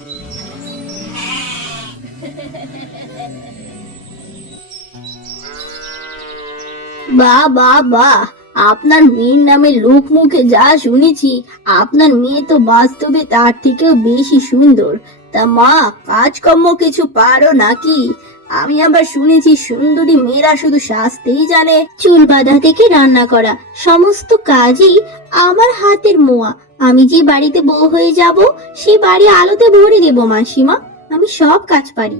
বাহ বাহ বাহ, আপনার মেয়ের নামে লোক মুখে যা শুনেছি, আপনার মেয়ে তো বাস্তবে তার থেকেও বেশি সুন্দর। তা মা, কাজকর্ম কিছু পারো নাকি? আমি আবার শুনেছি সুন্দরী মেয়েরা শুধু সাজতেই জানে। চুল বাঁধা থেকে রান্না করা সমস্ত কাজই আমার হাতের মোয়া। আমি যে বাড়িতে বউ হয়ে যাব, সে বাড়ি আলোতে ভরে দেব মাসিমা। আমি সব কাজ পারি।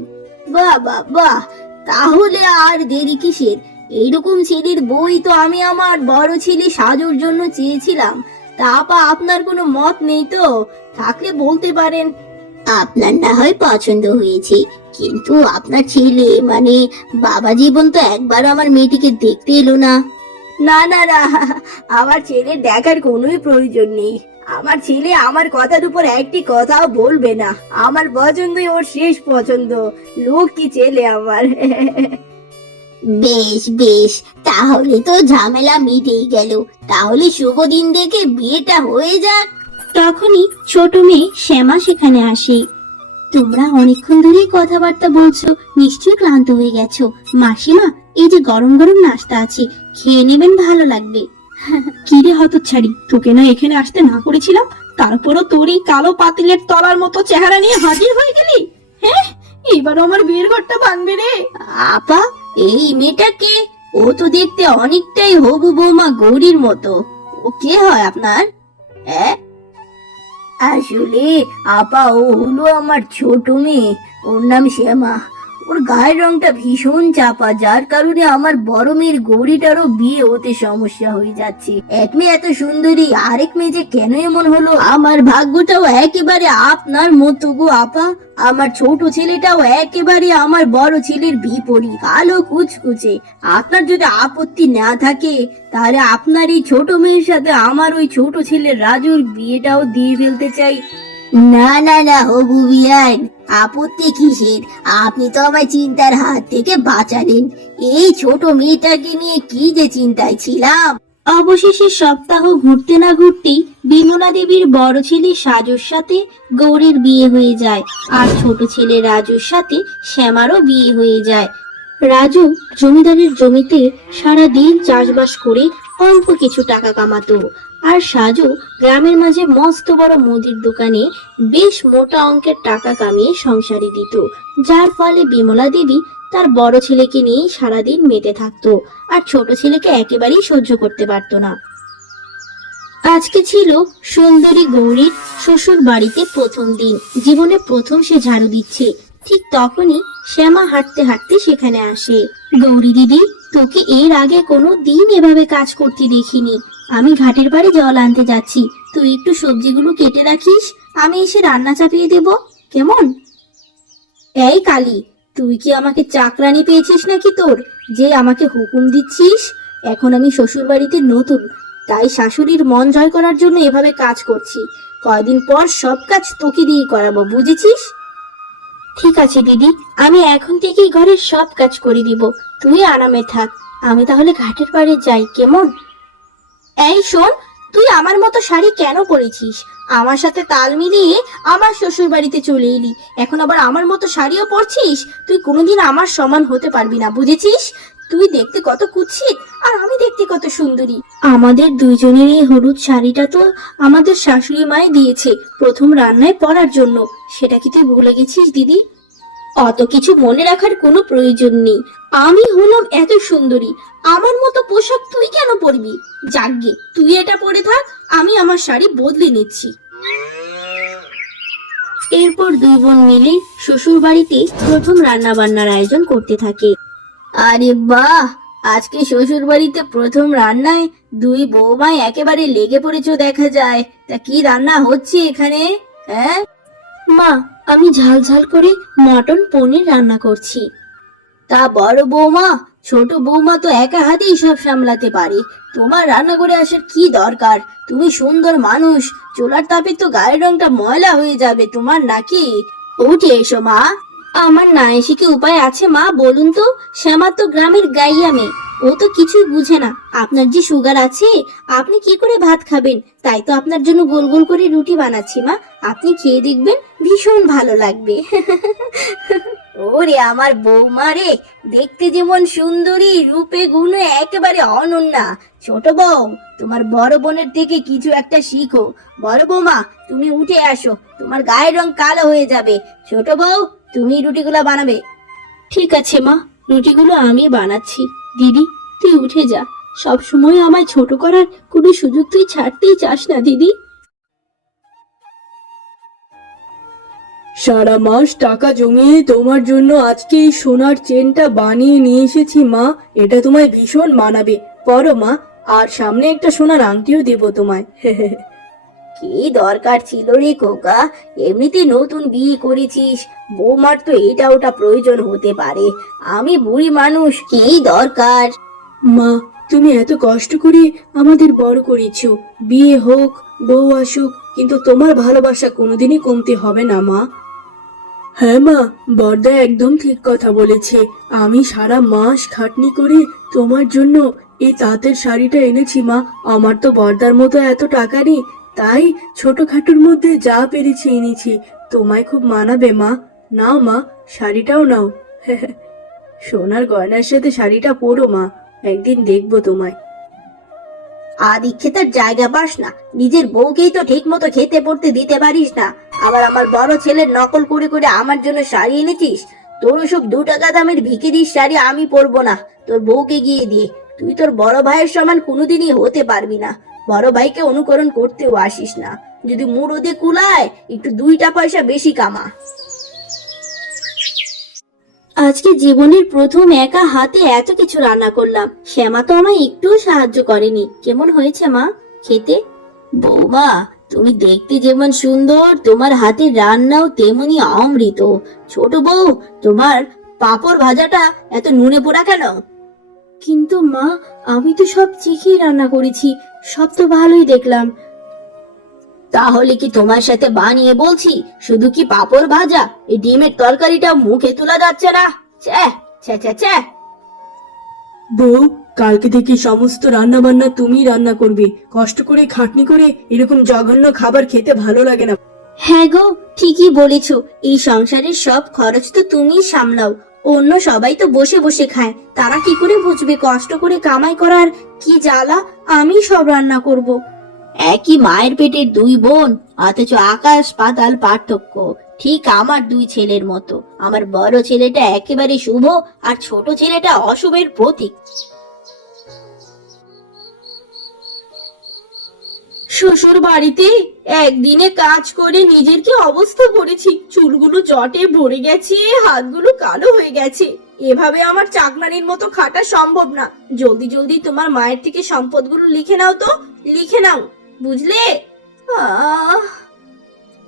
বাহ বাহ বাহ, তাহলে আর দেরি কিসের? এইরকম ছেলের বই তো আমি আমার বড় ছেলে সাজুর জন্য চেয়েছিলাম। তা আপা, আপনার কোনো মত নেই তো? থাকলে বলতে পারেন। আপনার না হয় পছন্দ হয়েছে, কিন্তু আপনার ছেলে মানে বাবা জীবন তো একবার আমার মেয়েটিকে দেখতে এলো না। না না না, আমার ছেলে দেখার কোনোই প্রয়োজন নেই। আমার ছেলে আমার কথার উপর একটি কথাও বলবে না। আমার পছন্দই ওর শেষ পছন্দ। লোক কি ছেলে আমার। বেশ বেশ, তাহলে তো ঝামেলা মিটেই গেল। তাহলে শুভ দিন দেখে বিয়েটা হয়ে যাক। তখনই ছোট মেয়ে শ্যামা সেখানে আসে। তোমরা অনেকক্ষণ ধরেই কথাবার্তা বলছো, নিশ্চয়ই ক্লান্ত হয়ে গেছো। মাসিমা, এই যে গরম গরম নাস্তা আছে, খেয়ে নেবেন, ভালো লাগবে। কি রে হতচ্ছাড়ি, তোকে না এখানে আসতে না করেছিলাম, তারপরও তোর এই কালো পাতিলের তলার মতো চেহারা নিয়ে হাজির হয়ে গেলি। হ্যাঁ, এবার আমার বিয়ের ঘরটা ভাঙবে রে। আপা, এই মেয়েটাকে, ও তো দেখতে অনেকটাই হবু বৌমা গৌরীর মতো। ও কে হয় আপনার? আসলে আপা, ও হলো আমার ছোট মেয়ে। ওর নাম শ্যামা। ওর গায়ের রংটা ভীষণ চাপা, যার কারণে আমার বড় মেয়ের গৌরীটারও বিয়ে হতে সমস্যা হয়ে যাচ্ছে। এক মেয়ে এত সুন্দরী, আরেক মেয়ে যে কেন এমন হলো? আমার ভাগ্যটাও একেবারে আপনার মতো গো আপা। আমার ছোট ছেলেটাও একেবারে আমার বড় ছেলের বিপরীত, কালো কুচকুচে। আপনার যদি আপত্তি না থাকে, তাহলে আপনার এই ছোট মেয়ের সাথে আমার ওই ছোট ছেলের রাজুর বিয়েটাও দিয়ে ফেলতে চাই। না না না হবু বিয়ান, আপত্তি কিসের? আপনি তো আমায় চিন্তার হাত থেকে বাঁচালেন। এই ছোট মেয়েটাকে নিয়ে কি যে চিন্তায় ছিলাম। অবশেষে সপ্তাহ ঘুরতে না ঘুরতেই বিমলা দেবীর বড় ছেলে সাজুর সাথে গৌরীর বিয়ে হয়ে যায়, আর ছোট ছেলে রাজুর সাথে শ্যামারও বিয়ে হয়ে যায়। রাজু জমিদারের জমিতে সারা দিন চাষবাস করে অল্প কিছু টাকা কামাতো, আর সাজু গ্রামের মাঝে মস্ত বড় মুদির দোকানে বেশ মোটা অঙ্কের টাকা কামিয়ে সংসারে দিত, যার ফলে বিমলা দেবী তার বড় ছেলেকে নিয়ে সারাদিন মেতে থাকতো, আর ছোট ছেলেকে একেবারেই সহ্য করতে পারতো না। আজকে ছিল সুন্দরী গৌরীর শ্বশুর বাড়িতে প্রথম দিন। জীবনে প্রথম সে ঝাড়ু দিচ্ছে। ঠিক তখনই শ্যামা হাঁটতে হাঁটতে সেখানে আসে। গৌরী দিদি, তোকে এর আগে কোনো দিন এভাবে কাজ করতে দেখিনি। আমি ঘাটের পাড়ে জল আনতে যাচ্ছি, তুই একটু সবজিগুলো কেটে রাখিস, আমি এসে রান্না চাপিয়ে দেব, কেমন? এই কালী, তুই কি আমাকে চাকরানি পেয়েছিস নাকি তোর, যে আমাকে হুকুম দিচ্ছিস? এখন আমি শ্বশুর বাড়িতে নতুন, তাই শাশুড়ির মন জয় করার জন্য এভাবে কাজ করছি। কয়দিন পর সব কাজ তোকে দিয়েই করাবো, বুঝেছিস? ঠিক আছে দিদি, আমি এখন থেকেই ঘরের সব কাজ করে দিব, তুই আরামে থাক। আমি তাহলে ঘাটের পাড়ে যাই, কেমন? এই শোন, তুই আমার মতো শাড়ি কেন পরেছিস? আমার সাথে তাল মিলিয়ে আমার শ্বশুর বাড়িতে চলে এলি, এখন আবার আমার মতো শাড়িও পরছিস? তুই কোনোদিন আমার সমান হতে পারবি না, বুঝেছিস? তুই দেখতে কত কুৎসিত, আর আমি দেখতে কত সুন্দরী। আমাদের দুইজনের এই হলুদ শাড়িটা তো আমাদের শাশুড়ি মাই দিয়েছে প্রথম রান্নায় পরার জন্য, সেটা কি তুই ভুলে গেছিস দিদি? অত কিছু মনে রাখার কোনো প্রয়োজন নেই। আমি হলাম এত সুন্দরী, আমার মতো পোশাক তুই কেন পরবি? যাকগে, তুই এটা পরে থাক, আমি আমার শাড়ি বদলে নিচ্ছি। এরপর দুই বোন মিলে শ্বশুর বাড়িতে প্রথম রান্না বান্নার আয়োজন করতে থাকে। আরে বাহ, আজকে শ্বশুর বাড়িতে প্রথম রান্নায় দুই বৌমাই একেবারে লেগে পড়েছো দেখা যায়। তা কি রান্না হচ্ছে এখানে? হ্যাঁ মা, আমি ঝাল ঝাল করে মটন পনির রান্না করছি। তা বড় বৌমা, ছোট বৌমা তো একা হাতেই সব সামলাতে পারে, তোমার রান্না করে আসার কি দরকার? তুমি সুন্দর মানুষ, চুলার তাপে তো গায়ের রংটা ময়লা হয়ে যাবে তোমার নাকি? উঠে এসো মা। আমার না এসে কি উপায় আছে মা, বলুন তো? শ্যামা তো গ্রামের গাইয়া মেয়ে, ও তো কিছুই বুঝে না। আপনার যে সুগার আছে, আপনি কি করে ভাত খাবেন? তাই তো আপনার জন্য গোল গোল করে রুটি বানাচ্ছি মা, আপনি খেয়ে দেখবেন, ভীষণ ভীষণ ভালো লাগবে। ওরে আমার বৌমা রে, দেখতে যেমন সুন্দরী, রূপে গুণে একেবারে অনন্যা। ছোট বউ, তোমার বড় বোনের থেকে কিছু একটা শিখো। বড় বৌমা, তুমি উঠে আসো, তোমার গায়ের রং কালো হয়ে যাবে। ছোট বউ, তুমি রুটিগুলো বানাবে। ঠিক আছে মা, রুটিগুলো আমি বানাচ্ছি। দিদি, তুই উঠে যা। সব সময় আমায় ছোট করার কোনো সুযোগ তুই ছাড়তেই চাস না দিদি। সারা মাস টাকা জমিয়ে তোমার জন্য আজকে এই সোনার চেনটা বানিয়ে নিয়ে এসেছি মা। এটা তোমায় ভীষণ মানাবে। পরো মা, আর সামনে একটা সোনার আংটিও দেবো তোমায়। কি দরকার ছিল রে খোকা? এমনিতে নতুন বিয়ে করেছিস, বৌমার তো এটা ওটা প্রয়োজন হতে পারে। আমি বুড়ি মানুষ, কি দরকার? মা, তুমি এত কষ্ট করে আমাদের বড় করেছো। বিয়ে হোক, বউ আসুক, কিন্তু তোমার ভালোবাসা কোনোদিনই কমতে হবে না মা। হ্যাঁ মা, বড়দা একদম ঠিক কথা বলেছে। আমি সারা মাস খাটনি করে তোমার জন্য এই তাঁতের শাড়িটা এনেছি মা। আমার তো বড়দার মতো এত টাকা নেই, তাই ছোটখাটোর মধ্যে যা পেরেছি এনেছি। তোমায় খুব মানাবে মা। নাও মা, শাড়িটাও নাও। সোনার গয়নার সাথে শাড়িটা পরো মা, একদিন দেখবো তোমায়। আদিক্ষেতার জায়গা পাস না, নিজের বউকেই তো ঠিক মতো খেতে পড়তে দিতে পারিস না, আবার আমার বড় ছেলের নকল করে করে আমার জন্য শাড়ি এনেছিস। তোর ওসব 2 টাকা দামের ভিখিরির শাড়ি আমি পরবো না, তোর বউকে গিয়ে দিয়ে। তুই তোর বড় ভাইয়ের সমান কোনোদিনই হতে পারবি না। বড় ভাইকে অনুকরণ করতেও আসিস না। যদি মুরদে কুলায়, একটু 2টা পয়সা বেশি কামা। আজকে জীবনের প্রথম একা হাতে এত কিছু রান্না করলাম। শ্যামা তো আমায় একটুও সাহায্য করেনি। কেমন হয়েছে মা খেতে? বৌমা, তুমি দেখতে যেমন সুন্দর, তোমার হাতের রান্নাও তেমনি অমৃত। ছোট বউ, তোমার পাঁপড় ভাজাটা এত নুনে পোড়া কেন? কিন্তু মা, আমি তো সব চিখেই রান্না করেছি, সব তো ভালোই দেখলাম। তাহলে কি তোমার সাথে বানিয়ে বলছি? শুধু কি পাঁপড় ভাজা, এই ডিমের তরকারিটা মুখে তোলা যাচ্ছে না। ছ্যা ছ্যা ছ্যা ছ্যা। বউ, কালকে থেকে সমস্ত রান্না বান্না তুমি রান্না করবে। কষ্ট করে খাটনি করে এরকম জঘন্য খাবার খেতে ভালো লাগে না। হ্যাঁ গো, ঠিকই বলেছো। এই সংসারের সব খরচ তো তুমিই সামলাও। অন্য সবাই তো বসে বসে খায়, তারা কি করে বুঝবে কষ্ট করে কামাই করার কি জ্বালা? আমি সব রান্না করব। একই মায়ের পেটের 2 বোন, অথচ আকাশ পাতাল পার্থক্য। ঠিক আমার 2 ছেলের মতো। আমার বড় ছেলেটা একেবারে শুভ, আর ছোট ছেলেটা অশুভের প্রতীক। শ্বশুর বাড়িতে একদিনে কাজ করে নিজের কি অবস্থা করেছি। চুলগুলো জটে ভরে গেছে, হাতগুলো কালো হয়ে গেছে। এভাবে আমার চাকরানির মতো খাটা সম্ভব না। জলদি জলদি তোমার মায়ের থেকে সম্পদগুলো লিখে নাও তো, লিখে নাও, বুঝলে? আহ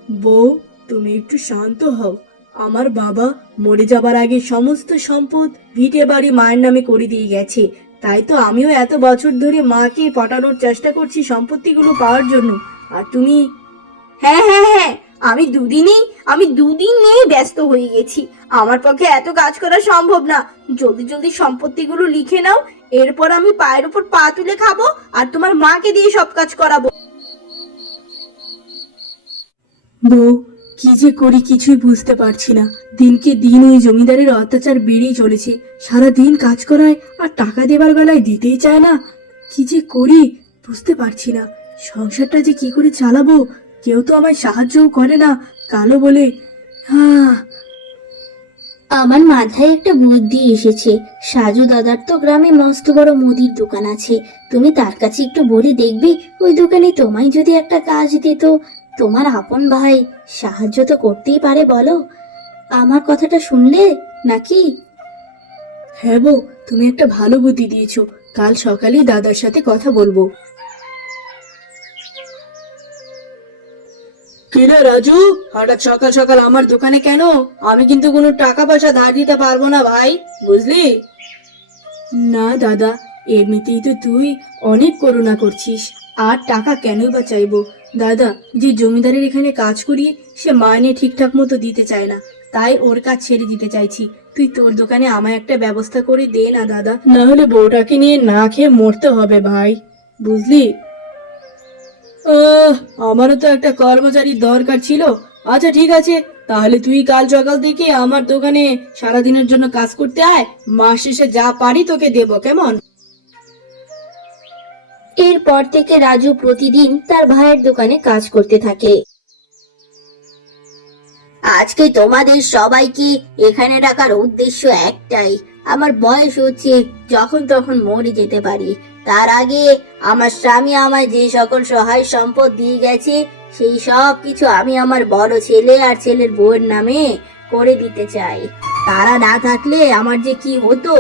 বউ, তুমি একটু শান্ত হও। আমার বাবা মরে যাবার আগে সমস্ত সম্পদ ভিটে বাড়ি মায়ের নামে করে দিয়ে গেছে। তাই তো আমিও এত বছর ধরে মাকে পটানোর চেষ্টা করছি সম্পত্তিগুলো পাওয়ার জন্য। আর তুমি? হ্যাঁ হ্যাঁ হ্যাঁ, আমি দুদিন নিয়ে ব্যস্ত হয়ে গেছি। আমার পক্ষে এত কাজ করা সম্ভব না। জলদি জলদি সম্পত্তিগুলো লিখে নাও, এরপর আমি পায়ের উপর পা তুলে খাবো, আর তোমার মাকে দিয়ে সব কাজ করাবো। বউ, কি যে করি কিছুই বুঝতে পারছি না। দিনকে দিন ওই জমিদারের অত্যাচার বেড়েই চলেছে। সারা দিন কাজ করায় আর টাকা দেবার বেলায় দিতেই চায় না। কি যে করি বুঝতে পারছি না। সংসারটা যে কি করে চালাবো, কেউ তো আমায় সাহায্যও করে না, কালো বলে। হ্যাঁ, আমার মাথায় একটা বুদ্ধি এসেছে। সাজু দাদার তো গ্রামে মস্ত বড় মুদির দোকান আছে। তুমি তার কাছে একটু বলে দেখবে, ওই দোকানে তোমায় যদি একটা কাজ দিত। তোমার আপন ভাই, সাহায্য তো করতেই পারে, বলো? আমার কথাটা শুনলে নাকি? হ্যাঁ বউ, তুমি একটা ভালো বুদ্ধি দিয়েছো। কাল সকালেই দাদার সাথে কথা বলবো। কিরে রাজু, হঠাৎ সকাল সকাল আমার দোকানে কেন? আমি কিন্তু কোনো টাকা পয়সা ধার দিতে পারবো না ভাই, বুঝলি? না দাদা, এমনিতেই তো তুই অনেক করুণা করছিস, আর টাকা কেনই বা চাইবো? দাদা, যে জমিদারের এখানে কাজ করি সে মাইনে ঠিকঠাক মতো দিতে চায় না, তাই ওর কাজ ছেড়ে দিতে চাইছি। তুই তোর দোকানে আমায় একটা ব্যবস্থা করে দে না দাদা, না হলে বউটাকে নিয়ে না খেয়ে মরতে হবে ভাই, বুঝলি? আমারও তো একটা কর্মচারীর দরকার ছিল। আচ্ছা ঠিক আছে, তাহলে তুই কাল সকাল থেকে আমার দোকানে সারাদিনের জন্য কাজ করতে আয়, মাস শেষে যা পারি তোকে দেবো, কেমন? এরপর থেকে রাজু প্রতিদিন তার ভাইয়ের দোকানে কাজ করতে থাকে। আজকে তোমাদের সবাইকে এখানে রাখার উদ্দেশ্য একটাই, আমার বয়স হচ্ছে, যখন তখন মরে যেতে পারি। তার আগে আমার স্বামী আমায় যে সকল সহায় সম্পদ দিয়ে গেছে, সেই সব কিছু আমি আমার বড় ছেলে আর ছেলের বউয়ের নামে করে দিতে চাই। তারা না থাকলে আমার যে কি হতো,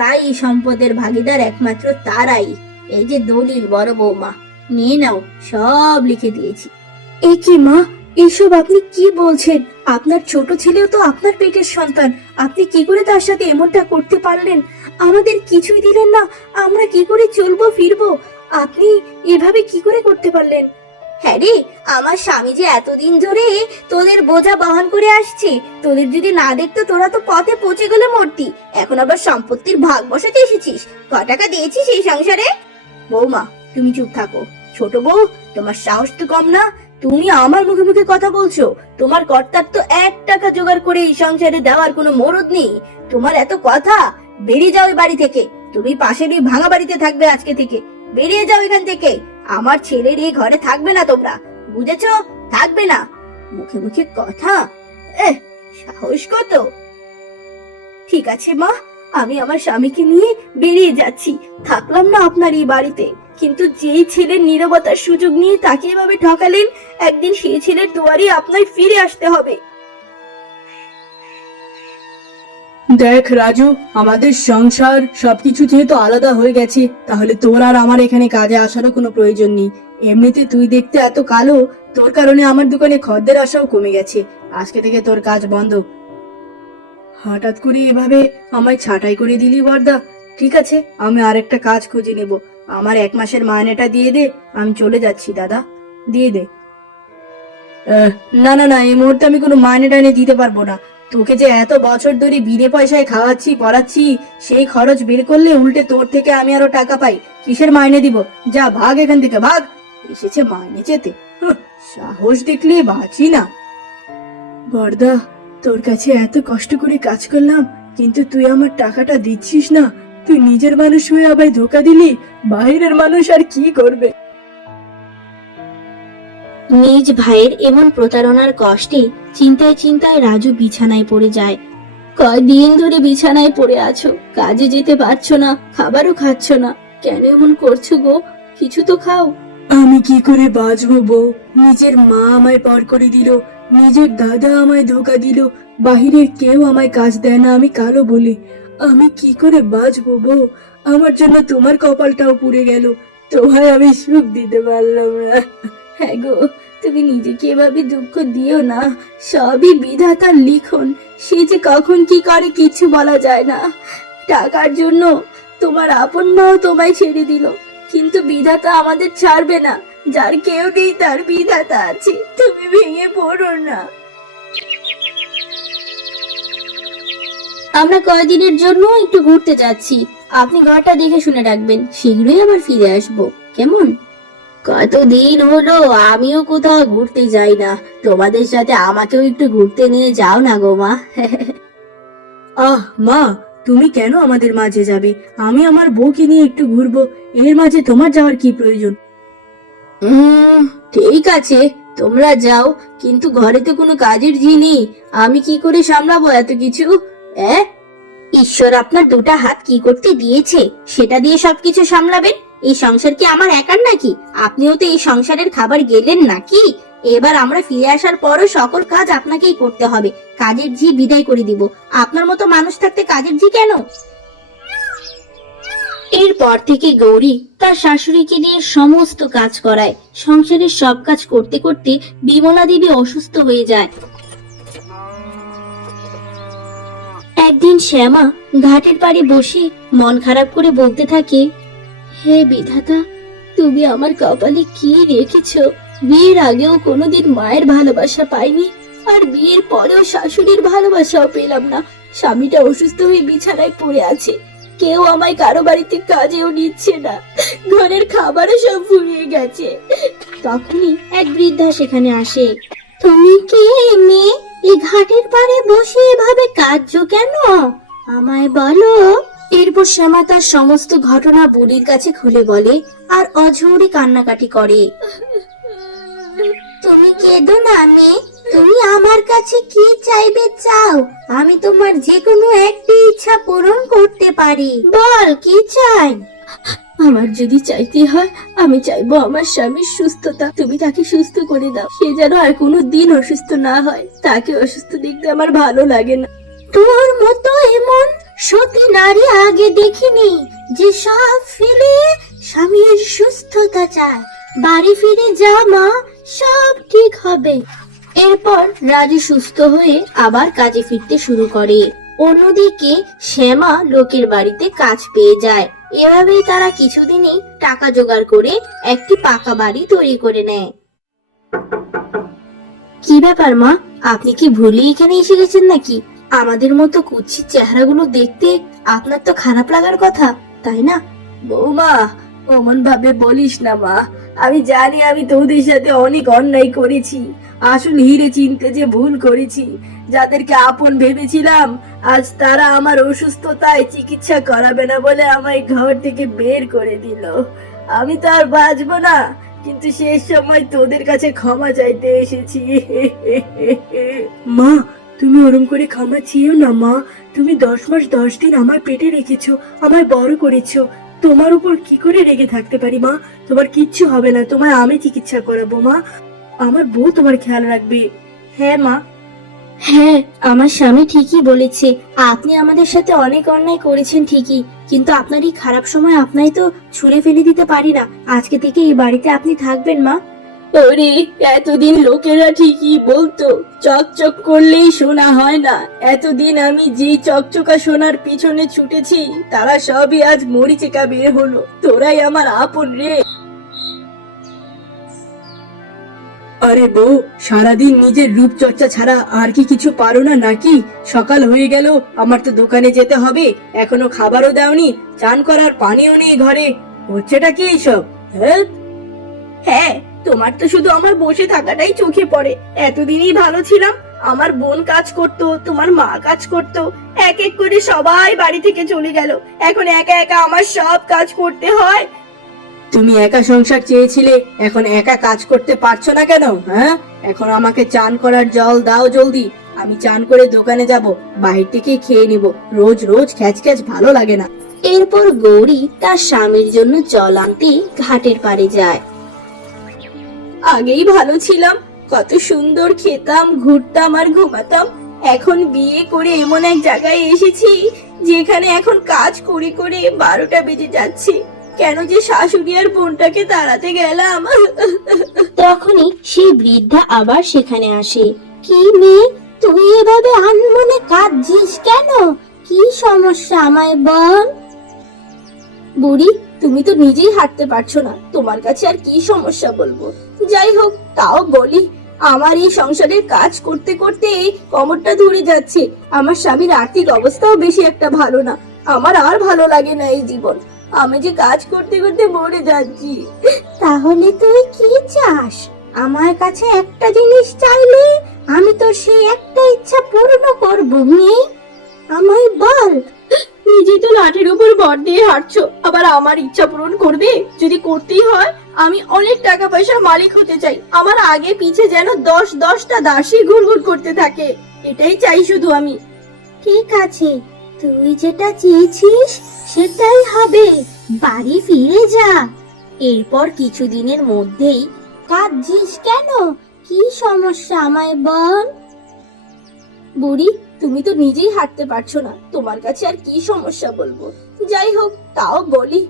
তাই এই সম্পদের ভাগিদার একমাত্র তারাই। এই যে দলিল বড় বৌমা, নিয়ে নাও, সব লিখে দিয়েছি। এ কি মা, এসব আপনি কি বলছেন? আপনার ছোট ছেলেও তো আপনার পেটের সন্তান, আপনি কি করে তার সাথে এমনটা করতে পারলেন? আমাদের কিছুই দিলেন না, আমরা কি করে চলবো ফিরবো? আপনি এভাবে কি করে করতে পারলেন? হ্যাঁ রে, আমার স্বামী যে এতদিন ধরে তোদের বোঝা বহন করে আসছে, তোদের যদি না দেখতো তোরা তো পথে পচে গেলে মরতি। এখন আবার সম্পত্তির ভাগ বসাতে এসেছিস। ক টাকা দিয়েছিস এই সংসারে? বৌমা, তুমি চুপ থাকো। ছোট বউ, তোমার সাহস তো কম না, তুমি আমার মুখে মুখে কথা বলছো। তোমার কর্তার তো 1 টাকা জোগাড় করে এই সংসারে দেওয়ার কোনো মরদ নেই। তোমার এত কথা, বেরিয়ে যাও এই বাড়ি থেকে। তুমি পাশের এই ভাঙা বাড়িতে থাকবে আজকে থেকে। বেরিয়ে যাও এখান থেকে। আমার ছেলের এই ঘরে থাকবে না তোমরা, বুঝেছো? থাকবে না। মুখে মুখে কথা, সাহস কত! ঠিক আছে মা, আমি আমার স্বামীকে নিয়ে বেরিয়ে যাচ্ছি, থাকলাম না আপনার এই বাড়িতে। কিন্তু যেই ছেলের নীরবতার সুযোগ নিয়ে তাকে এভাবে ঠকালেন, একদিন সেই ছেলের দুয়ারে আপনার ফিরে আসতে হবে। দেখ রাজু, আমাদের সংসার সবকিছু যেহেতু আলাদা হয়ে গেছে, তাহলে তোর আর আমার এখানে কাজে আসারও কোনো প্রয়োজন নেই। এমনিতে তুই দেখতে এত কালো, তোর কারণে আমার দোকানে খদ্দের আসাও কমে গেছে। আজকে থেকে তোর কাজ বন্ধ। হঠাৎ করে এভাবে আমায় ছাঁটাই করে দিলি বর্দা। ঠিক আছে, আমি আরেকটা কাজ খুঁজে নেব। আমার 1 মাসের মাইনেটা দিয়ে দে, আমি চলে যাচ্ছি। দাদা, দিয়ে দে। না না না, এই মুহূর্তে আমি কোনো মাইনে টাইনে দিতে পারবো না। তোকে যে এত বছর ধরে বিনে পয়সায় খাওয়াচ্ছি পড়াচ্ছি, সেই খরচ বের করলে উল্টে তোর থেকে আমি আরো টাকা পাই। কিসের মাইনে দিব? যা ভাগ এখান থেকে, ভাগ। এসেছে মাইনে চেতে, সাহস দেখলে বাঁচি না। বর্দা, তোর কাছে এত কষ্ট করে কাজ করলাম, কিন্তু তুই আমার টাকাটা দিচ্ছিস না। তুই নিজের মানুষ হয়ে আবার ধোকা দিলি, বাইরের মানুষ আর কি করবে? নিজ ভাইয়ের এমন প্রতারণার কষ্টে চিন্তায় চিন্তায় রাজু বিছানায় পড়ে যায়। কয়দিন ধরে বিছানায় পড়ে আছো, কাজে যেতে পারছো না, খাবারও খাচ্ছ না, কেন এমন করছো গো? কিছু তো খাও। আমি কি করে বাঁচবো বউ? নিজের মা আমায় পর করে দিল, নিজের দাদা আমায় ধোকা দিল, বাহিরের কেউ আমায় কাজ দেয় না আমি কালো বলে। আমি কি করে বাঁচবো বউ? আমার জন্য তোমার কপালটাও পুড়ে গেল, তোমায় আমি সুখ দিতে পারলাম না। হ্যাঁ গো, তুমি নিজেকে এভাবে দুঃখ দিও না, সবই বিধাতার লিখন। সে যে কখন কি করে কিছু বলা যায় না। টাকার জন্য তোমার আপন মাও তোমায় ছেড়ে দিল, কিন্তু বিধাতা আমাদের ছাড়বে না। যার কেউ নেই তার বিধাতা আছে, তুমি ভেঙে পড়ো না। আমরা কয়দিনের জন্য একটু ঘুরতে যাচ্ছি, আপনি ঘরটা দেখে শুনে রাখবেন, শীঘ্রই আবার ফিরে আসবো, কেমন? কতদিন হলো আমিও কোথাও ঘুরতে যাই না, তোমাদের সাথে আমাকেও একটু ঘুরতে নিয়ে যাও না গো মা। আহ মা, তুমি কেন আমাদের মাঝে যাবে? আমি আমার বউকে নিয়ে একটু ঘুরবো, এর মাঝে তোমার যাওয়ার কি প্রয়োজন? ঠিক আছে, তোমরা যাও, কিন্তু ঘরে তো কোনো কাজের ঝি নেই, আমি কি করে সামলাবো এত কিছু? ঈশ্বর আপনার 2টা হাত কি করতে দিয়েছে, সেটা দিয়ে সবকিছু সামলাবেন? এই সংসার কি আমার একার নাকি? আপনিও তো এই সংসারের খাবার গেলেন নাকি? এবার আমরা ফিরে আসার পরও সকল কাজ আপনাকেই করতে হবে। কাজের ঝি বিদায় করে দিব। আপনার মতো মানুষ থাকতে কাজের ঝি কেন? এরপর থেকে গৌরী তার শাশুড়িকে দিয়ে সমস্ত কাজ করায়। সংসারের সব কাজ করতে করতে বিমলা দেবী অসুস্থ হয়ে যায়। একদিন শ্যামা ঘাটের পাড়ে বসে মন খারাপ করে বলতে থাকে, হে বিধাতা, তুমি আমার কপালে কি রেখেছো? বিয়ের আগেও কোনোদিন মায়ের ভালোবাসা পাইনি, আর বিয়ের পরেও শাশুড়ির ভালোবাসাও পেলাম না। স্বামীটা অসুস্থ হয়ে বিছানায় পড়ে আছে, কেউ আমায় কারো বাড়িতে কাজেও নিচ্ছে না, ঘরের খাবারও সব ফুরিয়ে গেছে। তখনই এক বৃদ্ধা সেখানে আসে। তুমি কে মেয়ে? এই বসে এভাবে কাঁদছো কেন? আমায় বলো। এরপর শ্যামা তার সমস্ত ঘটনা বুড়ির কাছে খুলে বলে আর অঝোরে কান্নাকাটি করে। তুমি কেঁদো না মেয়ে, তুমি আমার কাছে কি চাইবে চাও, আমি তোমার যে কোনো একটি ইচ্ছা পূরণ করতে পারি। বল কি চাই? আমার যদি চাইতে হয়, আমি চাইবো আমার স্বামীর সুস্থতা। তুমি তাকে সুস্থ করে দাও, সে যেন আর কোনো দিন অসুস্থ না হয়। তাকে অসুস্থ দেখতে আমার ভালো লাগে না। তোর মতো এমন সতী নারী আগে দেখিনি যে সব ফেলে স্বামীর সুস্থতা চায়। বাড়ি ফিরে যা মা, সব ঠিক হবে। এরপর রাজু সুস্থ হয়ে আবার কাজে ফিরতে শুরু করে। অন্যদিকে শ্যামা লোকের বাড়িতে কাজ পেয়ে যায়। এভাবেই তারা কিছুদিনই টাকা জোগাড় করে একটি পাকা বাড়ি তৈরি করে নেয়। কি ব্যাপার মা, আপনি কি ভুলে এখানে এসে গেছেন নাকি? আমাদের মতো কুৎসিত চেহারাগুলো দেখতে আপনার তো খারাপ লাগার কথা, তাই না? বৌমা, অমন ভাবে বলিস না মা। আমি জানি আমি তোদের সাথে অনেক অন্যায় করেছি। আসল হিরে চিনতে যে ভুল করেছি। যাদেরকে আপন ভেবেছিলাম, আজ তারা আমার অসুস্থতায় চিকিৎসা করাবে না বলে আমায় ঘর থেকে বের করে দিল। আমি তো আর বাঁচবো না, কিন্তু শেষ সময় তোদের কাছে ক্ষমা চাইতে এসেছি। মা, তুমি ওরম করে ক্ষমা চেয়েও না মা। তুমি 10 মাস 10 দিন আমার পেটে রেখেছো, আমায় বড় করেছো। তোমার উপর কি করে রেগে থাকতে পারি মা? তোমার কিচ্ছু হবে না, তোমায় আমি চিকিৎসা করাবো মা। আমার বউ তোমার খেয়াল রাখবে। হ্যাঁ মা, হ্যাঁ, আমার স্বামী ঠিকই বলেছে। আপনি আমাদের সাথে অনেক অন্যায় করেছেন ঠিকই, কিন্তু আপনার এই খারাপ সময় আপনাই তো ছুঁড়ে ফেলে দিতে পারি না। আজকে থেকে এই বাড়িতে আপনি থাকবেন মা। ওরে, এতদিন লোকেরা ঠিকই বলতো চকচক করলেই সোনা হয় না। এতদিন আমি যে চকচকা সোনার পিছনে ছুটেছি, তারা সবই আজ মরিচিকা বের হলো। তোরাই আমার আপন রে। আরে বউ, সারাদিন নিজের রূপচর্চা ছাড়া আর কি কিছু পারো না নাকি? সকাল হয়ে গেল, আমার তো দোকানে যেতে হবে। এখনো খাবারও দাওনি, চান করার পানিও নেই ঘরে। হচ্ছেটা কি এইসব? হ্যাঁ, তোমার তো শুধু আমার বসে থাকাটাই চোখে পড়ে। এতদিনই ভালো ছিলাম, আমার বোন কাজ করতো, তোমার মা কাজ করতো, এক এক করে সবাই বাড়ি থেকে চলে গেল। এখন একা একা আমার সব কাজ করতে হয়। তুমি একা সংসার চেয়েছিলে, এখন একা কাজ করতে পারছো না কেন? হ্যাঁ, এখন আমাকে চান করার জল দাও জলদি। আমি চান করে দোকানে যাব, বাহির থেকে খেয়ে নিব। রোজ রোজ খ্যাচ খ্যাচ ভালো লাগে না। এরপর গৌরী তার স্বামীর জন্য জল আনতে ঘাটের পাড়ে যায়। আগেই ভালো ছিলাম, কত সুন্দর খেতাম, ঘুরতাম আর ঘুমাতাম। এখন বিয়ে করে এমন এক জায়গায় এসেছি যেখানে এখন কাজ করে করে 12টা বেজে যাচ্ছে। কেন যে শাশুড়ি আর বোনটাকে তাড়াতে গেলাম। তখনই সেই বৃদ্ধা আবার সেখানে আসে। কি মেয়ে, তুই এভাবে আনমনে কাঁদছিস কেন? কি সমস্যা আমায় বল। বুড়ি, তুমি তো নিজেই হাঁটতে পারছো না, তোমার কাছে আর কি সমস্যা বলবো? যাই হোক, তাও বলি, আমার এই সংসারের কাজ করতে করতে কোমরটা ধরে যাচ্ছে। আমার স্বামীর আর্থিক অবস্থাও বেশি একটা ভালো না। আমার আর ভালো লাগে না এই জীবন। আমি যে কাজ করতে করতে মরে যাচ্ছি। তাহলে তুই কি চাস? আমার কাছে একটা জিনিস চাইলে আমি তোর সেই একটা ইচ্ছা পূর্ণ করবো মেয়ে, আমায় বল। নিজেই তো লাঠির উপর ভর দিয়ে হাঁটছো, আবার আমার ইচ্ছা পূরণ করবে? যদি করতেই হয়, আমি অনেক টাকা পয়সার মালিক হতে চাই। আমার আগে পিছে যেন 10-10টা দাসী ঘুরঘুর করতে থাকে, এটাই চাই শুধু আমি। ঠিক আছে, তুই যেটা চেয়েছিস সেটাই হবে, বাড়ি ফিরে যা। এরপর কিছুদিনের মধ্যেই কাঁদছিস কেন? কি সমস্যা আমায় বল। বুড়ি, তুমি তো নিজেই হাঁটতে পারছো না, তোমার কাছে আর কি সমস্যা বলবো? যাই হোক, তাও বলি,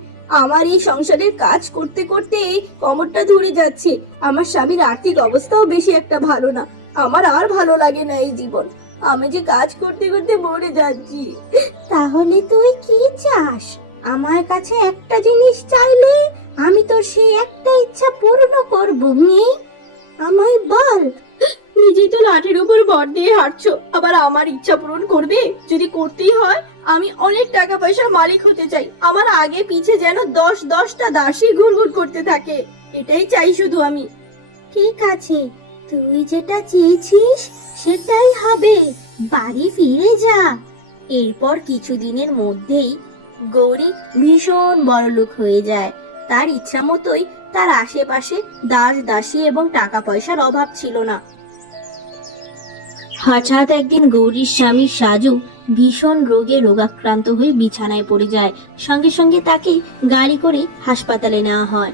আমার এই সংসারের কাজ করতে করতে কোমরটা ধরে যাচ্ছে। আমার স্বামীর আর্থিক অবস্থাও বেশি একটা ভালো না। আমার আর ভালো লাগে না এই জীবন। আমি যে কাজ করতে করতে মরে যাচ্ছি। তাহলে তুই কি চাস? আমার কাছে একটা জিনিস চাইলে আমি তোর সেই একটা ইচ্ছা পূর্ণ করবো মেয়ে, আমায় বল। নিজেই তো লাঠির উপর ভর দিয়ে হাঁটছো, আবার আমার ইচ্ছা পূরণ করবে? যদি করতেই হয়, আমি অনেক টাকা পয়সার মালিক হতে চাই। আমার আগে পিছে যেন 10-10টা দাসী ঘুরঘুর করতে থাকে, এটাই চাই শুধু আমি। ঠিক আছে, তুই যেটা চেয়েছিস সেটাই হবে, বাড়ি ফিরে যা। এরপর কিছুদিনের মধ্যেই গৌরী ভীষণ বড়লোক হয়ে যায়। তার ইচ্ছা মতোই তার আশেপাশে দাস দাসী এবং টাকা পয়সার অভাব ছিল না। হঠাৎ একদিন গৌরীর স্বামী সাজু ভীষণ রোগে রোগাক্রান্ত হয়ে বিছানায় পড়ে যায়। সঙ্গে সঙ্গে তাকে গাড়ি করে হাসপাতালে নেওয়া হয়।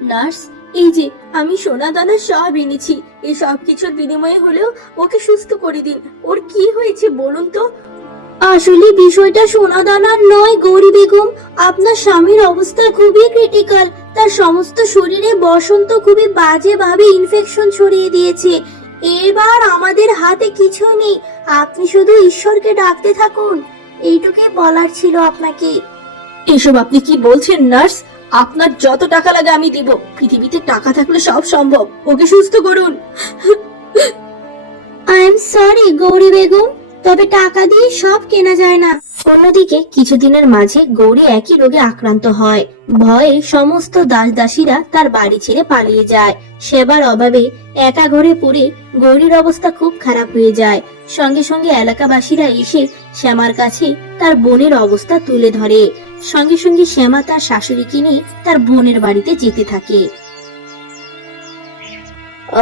নার্স, এই যে আমি সোনা দানা সব এনেছি, এই সব কিছুর বিনিময়ে হলেও ওকে সুস্থ করে দিন। ওর কি হয়েছে বলুন তো? আসলে বিষয়টা সোনা দানার নয় গৌরী বেগম, আপনার স্বামীর অবস্থা খুবই ক্রিটিক্যাল। তার সমস্ত শরীরে বসন্ত খুবই বাজেভাবে ইনফেকশন ছড়িয়ে দিয়েছে। এবার আমাদের হাতে কিছু নেই, আপনি শুধু ঈশ্বরকে ডাকতে থাকুন। এইটুকুই বলার ছিল আপনাকে। এসব আপনি কি বলছেন নার্স? আপনার যত টাকা লাগে আমি দিব। পৃথিবীতে টাকা থাকলে সব সম্ভব। ওকে সুস্থ করুন। I am sorry Gauri Begum, তবে টাকা দিয়ে সব কেনা যায় না। অন্যদিকে কিছুদিনের মাঝে গৌরী একই রোগে আক্রান্ত হয়। ভয়ে সমস্ত দাস দাসীরা তার বাড়ি ছেড়ে পালিয়ে যায়। সেবার অভাবে একা ঘরে পড়ে গৌরীর অবস্থা খুব খারাপ হয়ে যায়। সঙ্গে সঙ্গে এলাকাবাসীরা এসে শ্যামার কাছে তার বোনের অবস্থা তুলে ধরে। সঙ্গে সঙ্গে শ্যামা তার শাশুড়িকে নিয়ে তার বোনের বাড়িতে যেতে থাকে।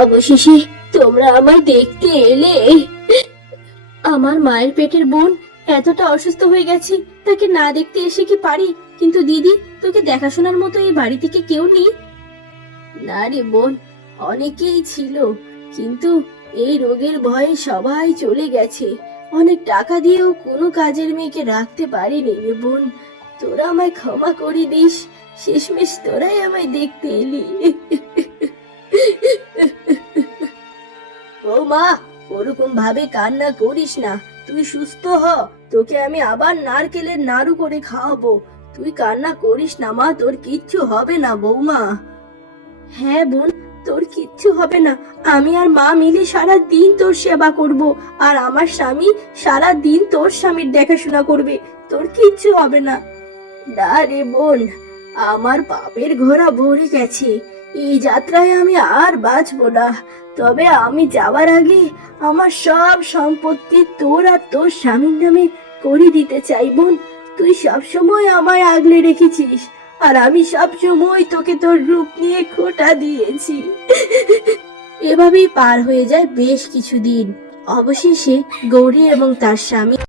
অবশেষে তোমরা আমায় দেখতে এলে। আমার মায়ের পেটের বোন এতটা অসুস্থ হয়ে গেছে, তাকে না দেখতে এসে কি পারি? কিন্তু দিদি, তোকে দেখাশোনার মতো এই বাড়ি থেকে কেউ নেই? না রে বোন, অনেকেই ছিল, কিন্তু এই রোগের ভয়ে সবাই চলে গেছে। অনেক টাকা দিয়েও কোনো কাজের মেয়েকে রাখতে পারিনি রে বোন। তোরা আমায় ক্ষমা করে দিস, শেষমেশ তোরাই আমায় দেখতে এলি। ও মা, ওরকম ভাবে কান্না করিস না। তুই সুস্থ হ, তোকে আমি আবার নারকেলের নাড়ু করে খাওয়াবো। তুই কান্না করিস না মা, তোর কিচ্ছু হবে না বৌমা। হ্যাঁ বোন, তোর কিচ্ছু হবে না। আমি আর মা মিলে সারা দিন তোর সেবা করব, আর আমার স্বামী সারা দিন তোর স্বামীর দেখাশোনা করবে। তোর কিচ্ছু হবে না। না রে বোন, আমার পাপের ঘোড়া ভরে গেছে। এই যাত্রায় আমি আর বাঁচবো না। তবে আমি যাওয়ার আগে আমার সব সম্পত্তি তোর আর তোর স্বামীর নামে করে দিতে চাই বোন। তুই সবসময় আমায় আগলে রেখেছিস, আর আমি সবসময় তোকে তোর রূপ নিয়ে খোঁটা দিয়েছি। এভাবেই পার হয়ে যায় বেশ কিছুদিন। অবশেষে গৌরী এবং তার স্বামী